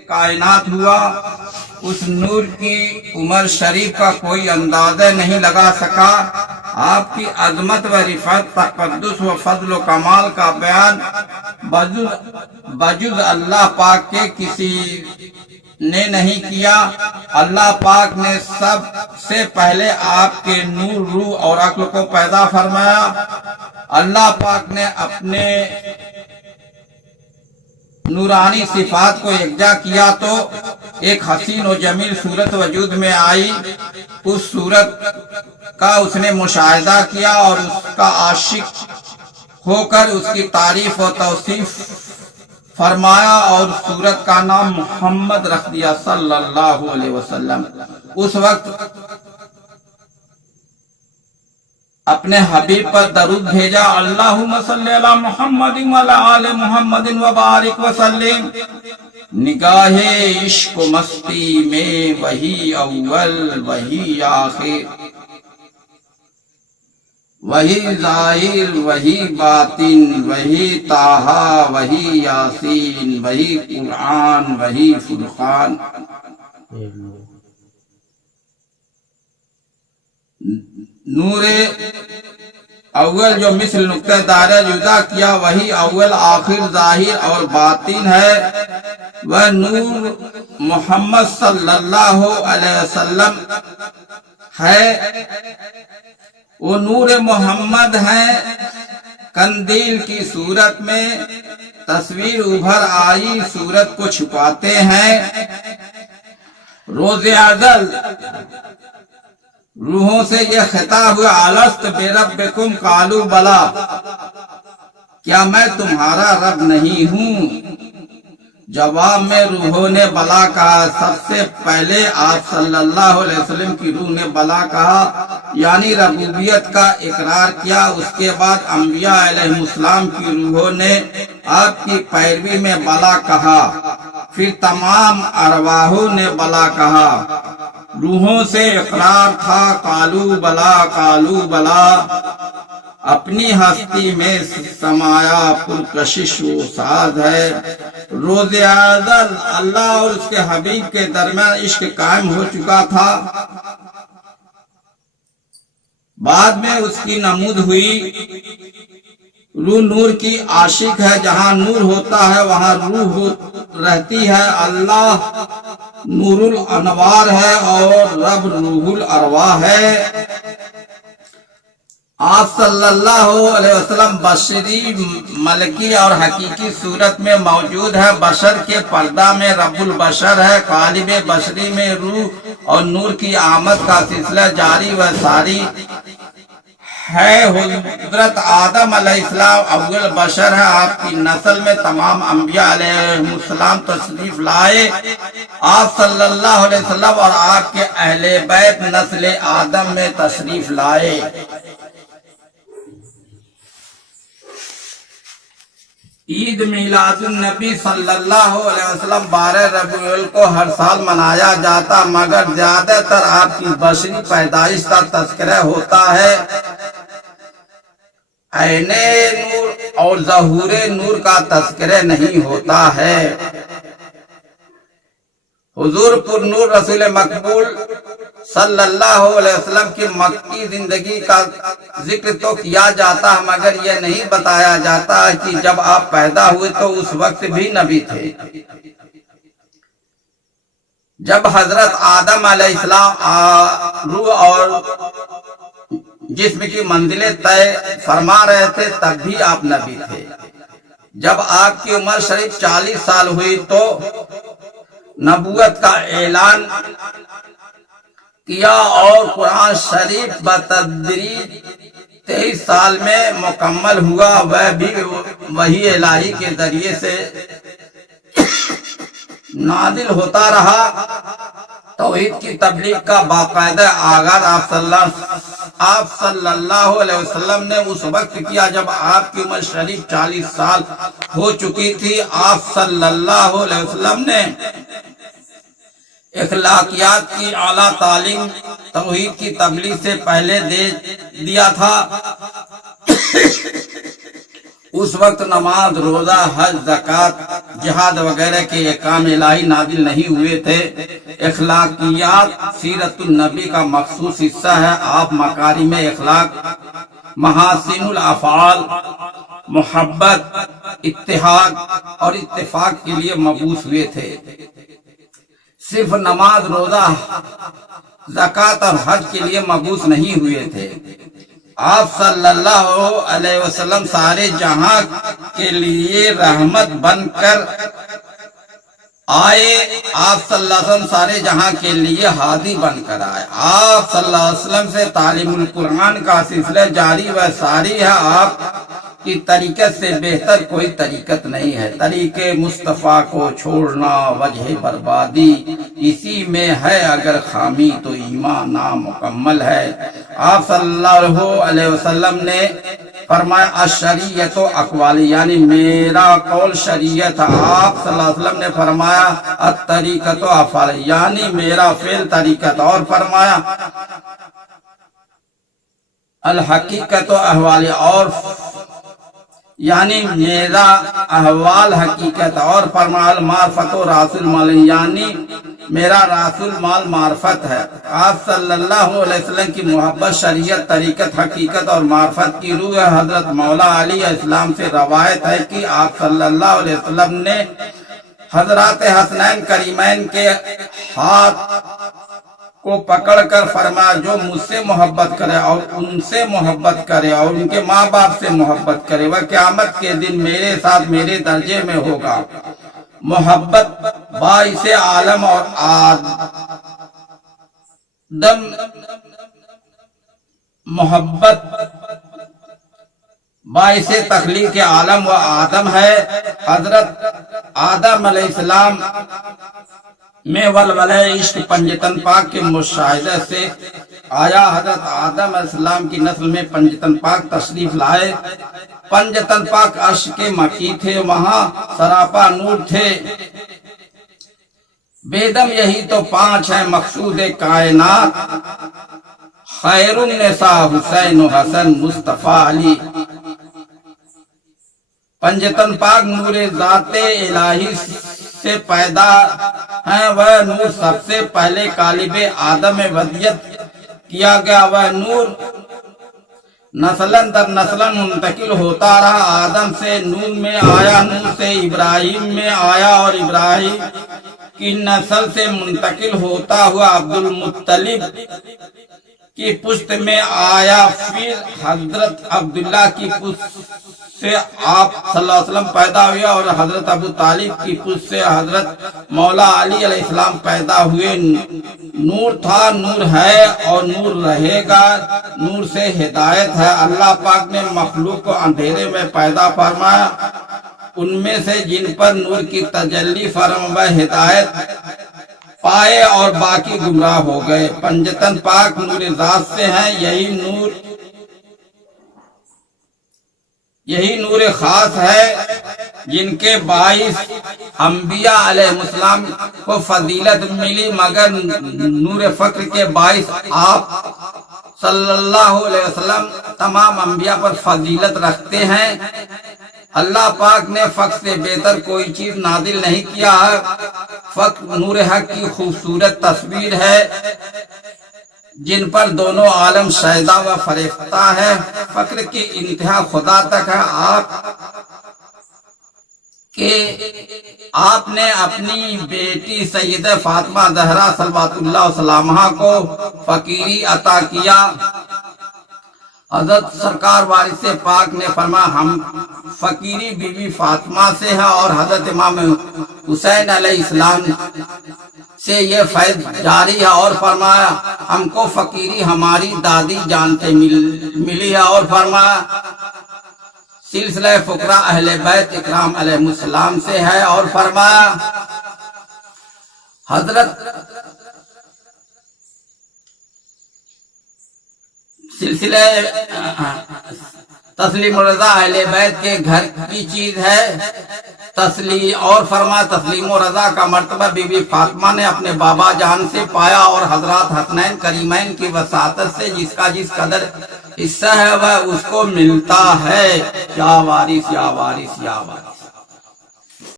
کائنات ہوا، اس نور کی عمر شریف کا کوئی اندازہ نہیں لگا سکا۔ آپ کی عظمت و رفعت، تقدس و فضل و کمال کا بیان بجز اللہ پاک کے کسی نے نہیں کیا۔ اللہ پاک نے سب سے پہلے آپ کے نور، روح اور عقل کو پیدا فرمایا۔ اللہ پاک نے اپنے نورانی صفات کو یکجا کیا تو ایک حسین و جمیل صورت وجود میں آئی۔ اس صورت کا اس نے مشاہدہ کیا اور اس کا عاشق ہو کر اس کی تعریف و توصیف فرمایا اور صورت کا نام محمد رکھ دیا صلی اللہ علیہ وسلم۔ اس وقت اپنے حبیب پر درود بھیجا، اللہم صلی علی محمد وعلی آل محمد وبارک وسلم۔ نگاہ عشق و مستی میں وہی اول وہی آخر، وہی ظاہر وہی باطن، وہی طٰہٰ وہی یاسین، وہی قرآن وہی فرقان۔ نور اول جو مثل نقطہ دائرہ جدا کیا، وہی اول آخر ظاہر اور باطن ہے۔ وہ نور محمد صلی اللہ علیہ وسلم ہے، وہ نور محمد ہے۔ قندیل کی صورت میں تصویر ابھر آئی، صورت کو چھپاتے ہیں۔ روز ازل روحوں سے یہ خطاب ہوا، الست بربکم قالوا بلا، کیا میں تمہارا رب نہیں ہوں؟ جواب میں روحوں نے بلا کہا۔ سب سے پہلے آپ صلی اللہ علیہ وسلم کی روح نے بلا کہا، یعنی ربوبیت کا اقرار کیا۔ اس کے بعد انبیاء علیہ السلام کی روحوں نے آپ کی پیروی میں بلا کہا، پھر تمام ارواحوں نے بلا کہا۔ روحوں سے اقرار تھا، قالوا بلا قالوا بلا، اپنی ہستی میں سمایا پرکشش و ساز ہے۔ روز ازل اللہ اور اس کے حبیب کے درمیان عشق قائم ہو چکا تھا، بعد میں اس کی نمود ہوئی۔ روح نور کی عاشق ہے، جہاں نور ہوتا ہے وہاں روح رہتی ہے۔ اللہ نور الانوار ہے اور رب روح الارواح ہے۔ آپ صلی اللہ علیہ وسلم بشری، ملکی اور حقیقی صورت میں موجود ہے۔ بشر کے پردہ میں رب البشر ہے، قالب بشری میں روح اور نور کی آمد کا سلسلہ جاری و ساری ہے۔ حضرت آدم علیہ السلام اول بشر ہے، آپ کی نسل میں تمام انبیاء علیہ السلام تشریف لائے۔ آپ صلی اللہ علیہ وسلم اور آپ کے اہل بیت نسل آدم میں تشریف لائے۔ عید میلاد النبی صلی اللہ علیہ وسلم 12 ربیع الاول کو ہر سال منایا جاتا، مگر زیادہ تر آپ کی بشری پیدائش کا تذکرہ ہوتا ہے۔ عین نور اور ظہور نور کا تذکرہ نہیں ہوتا ہے۔ حضور پر نور رسول مقبول صلی اللہ علیہ وسلم کی مکی زندگی کا ذکر تو کیا جاتا ہے، مگر یہ نہیں بتایا جاتا کہ جب آپ پیدا ہوئے تو اس وقت بھی نبی تھے۔ جب حضرت آدم علیہ السلام روح اور جسم کی منزلیں طے فرما رہے تھے تب بھی آپ نبی تھے۔ جب آپ کی عمر شریف 40 سال ہوئی تو نبوت کا اعلان کیا اور قرآن شریف بتدریج 23 سال میں مکمل ہوا۔ وہ بھی وحی الہی کے ذریعے سے نازل ہوتا رہا۔ توحید کی تبلیغ کا باقاعدہ آغاز آپ صلی اللہ علیہ وسلم نے اس وقت کیا جب آپ کی عمر شریف 40 سال ہو چکی تھی۔ آپ صلی اللہ علیہ وسلم نے اخلاقیات کی اعلیٰ تعلیم توحید کی تبلیغ سے پہلے دے دیا تھا۔ اس وقت نماز، روزہ، حج، زکوٰۃ، جہاد وغیرہ کے احکام الہی نازل نہیں ہوئے تھے۔ اخلاقیات سیرت النبی کا مخصوص حصہ ہے۔ آپ مکارم اخلاق، محاسن الافعال، محبت، اتحاد اور اتفاق کے لیے مبعوث ہوئے تھے، صرف نماز، روزہ، زکوٰۃ اور حج کے لیے مبعوث نہیں ہوئے تھے۔ آپ صلی اللہ علیہ وسلم سارے جہاں کے لیے رحمت بن کر آئے۔ آپ صلی اللہ علیہ وسلم سارے جہاں کے لیے ہادی بن کر آئے۔ آپ صلی اللہ علیہ وسلم سے تعلیم القرآن کا سلسلہ جاری و ساری ہے۔ آپ کی طریقت سے بہتر کوئی طریقت نہیں ہے۔ طریقے مصطفیٰ کو چھوڑنا وجہ بربادی اسی میں ہے، اگر خامی تو ایمان نامکمل ہے۔ آپ صلی اللہ علیہ وسلم نے فرمایا الشریعت اقوالی، یعنی میرا قول شریعت۔ آپ صلی اللہ علیہ وسلم نے فرمایا الطریقت افعال، یعنی میرا فعل طریقت، اور فرمایا الحقیقت احوالی، اور یعنی میرا احوال حقیقت، اور فرمایا المعرفت راس المال، یعنی میرا راس المال معرفت ہے۔ آپ صلی اللہ علیہ وسلم کی محبت، شریعت، طریقت، حقیقت اور معرفت کی روح ہے۔ حضرت مولا علی علیہ السلام سے روایت ہے کہ آپ صلی اللہ علیہ وسلم نے حضرات حسنین کریمین کے ہاتھ کو پکڑ کر فرمایا جو مجھ سے محبت کرے اور ان سے محبت کرے اور ان کے ماں باپ سے محبت کرے وہ قیامت کے دن میرے ساتھ میرے درجے میں ہوگا۔ محبت باعث عالم اور آدم، محبت باعث تخلیق عالم و آدم ہے۔ حضرت آدم علیہ السلام میں ولولہ عشق پنجتن پاک کے مشاہدے سے آیا۔ حضرت آدم علیہ السلام کی نسل میں پنجتن پاک تشریف لائے۔ پنجتن پاک عرش کے مکی تھے، وہاں سراپا نور تھے۔ بیدم یہی تو پانچ ہیں مقصود کائنات، خیر النساء حسین و حسن مصطفیٰ علی۔ پنجتن پاک نور ذات الہی سے پیدا ہیں، وہ نور سب سے پہلے قالب آدم ودیت کیا گیا۔ وہ نور نسلن در نسلن منتقل ہوتا رہا۔ آدم سے نور میں آیا، نور سے ابراہیم میں آیا، اور ابراہیم کی نسل سے منتقل ہوتا ہوا عبد المطلب کی پشت میں آیا، پھر حضرت عبداللہ کی پشت سے آپ صلی اللہ علیہ وسلم پیدا ہوئے، اور حضرت ابو طالب کی پشت سے حضرت مولا علی علیہ السلام پیدا ہوئے۔ نور تھا، نور ہے اور نور رہے گا۔ نور سے ہدایت ہے۔ اللہ پاک نے مخلوق کو اندھیرے میں پیدا فرمایا، ان میں سے جن پر نور کی تجلی فرما ہدایت پائے اور باقی گمراہ ہو گئے۔ پنجتن پاک نور ذات سے ہیں، یہی نور خاص ہے جن کے باعث انبیاء علیہ السلام کو فضیلت ملی، مگر نور فقر کے باعث آپ صلی اللہ علیہ وسلم تمام انبیاء پر فضیلت رکھتے ہیں۔ اللہ پاک نے فقر سے بہتر کوئی چیز نازل نہیں کیا ہے۔ فقر نور حق کی خوبصورت تصویر ہے جن پر دونوں عالم شیدا و فریفتہ ہے۔ فقر کی انتہا خدا تک ہے۔ آپ نے اپنی بیٹی سیدہ فاطمہ زہرا صلوات اللہ وسلامہ کو فقیری عطا کیا۔ حضرت سرکار وارث پاک نے فرمایا ہم فقیری بی بی فاطمہ سے ہے، اور حضرت امام حسین علیہ السلام سے یہ فیض جاری ہے، اور فرمایا ہم کو فقیری ہماری دادی جان سے ملی ہے، اور فرمایا سلسلہ فقراء اہل بیت اکرام علیہ السلام سے ہے، اور فرمایا حضرت سلسلہ تسلیم رضا اہل بیت کے گھر کی چیز ہے۔ اور فرمایا تسلیم و رضا کا مرتبہ بی بی فاطمہ نے اپنے بابا جان سے پایا، اور حضرات حسنین کریمین کی وساطت سے جس کا جس قدر حصہ ہے وہ اس کو ملتا ہے، یا وارث یا وارث یا وارث۔